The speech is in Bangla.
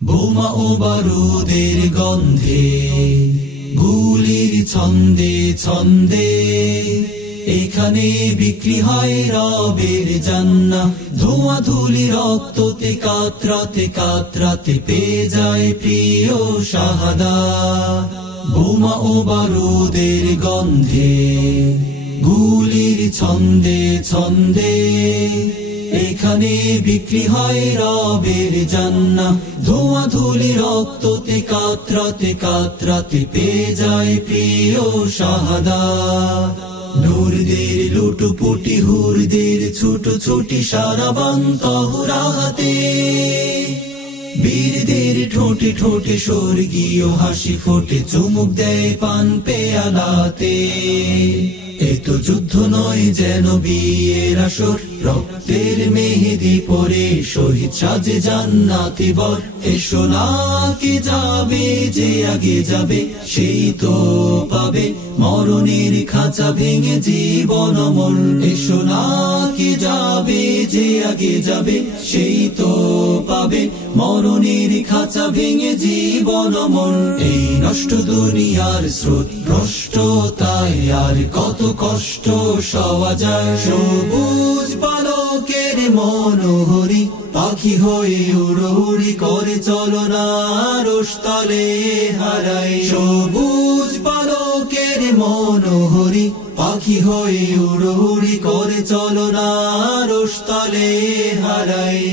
বোমা ও বারুদের গন্ধে, গুলির ছন্দে ছন্দে, এখানে বিক্রি হয় রবের জান্নাহ। ধোঁয়া ধুলি রক্ততে কাতরাতে কাতরাতে পেয়ে যায় প্রিয় শাহাদাত। বোমা ও বারুদের গন্ধে, গুলির ছন্দে ছন্দে, এখানে বিক্রি হয় রবের জান্নাহ। ধোঁয়া ধুলি রক্ততে কাতরাতে কাতরাতে পেয়ে যায় প্রিয় শাহাদাত। নূরদের লুটুপুটি, হুরদের ছুটোছুটি, সারাবান তহরাতে, বীরদের ঠোঁটে ঠোঁটে স্বর্গীয় হাসি ফোটে, চুমুক দেয় পান পেয়ালাতে। এ তো যুদ্ধ নয় যেন বিয়ের আসর, রক্তের মেহেদি পরে শহীদ সাজে জান্নাতি বর। এসো না কে যাবে, যে আগে যাবে সেই তো পাবে মরণের খাঁচা ভেঙে জীবন অমল। এসো না কে যাবে, যে আগে যাবে সেই তো পাবে মরণের খাঁচা ভেঙে জীবন অমল। এই নষ্ট দুনিয়ার স্রোত ভ্রষ্টতায় আর কত কষ্ট সওয়া যায়। সবুজ পালকের মনোহরি পাখি হয়ে উড়ি করে চলনার স্থলে হারাই। সবুজ পালকের মনোহরি পাখি হয়ে উড়ি করে চলনার স্থলে হারাই।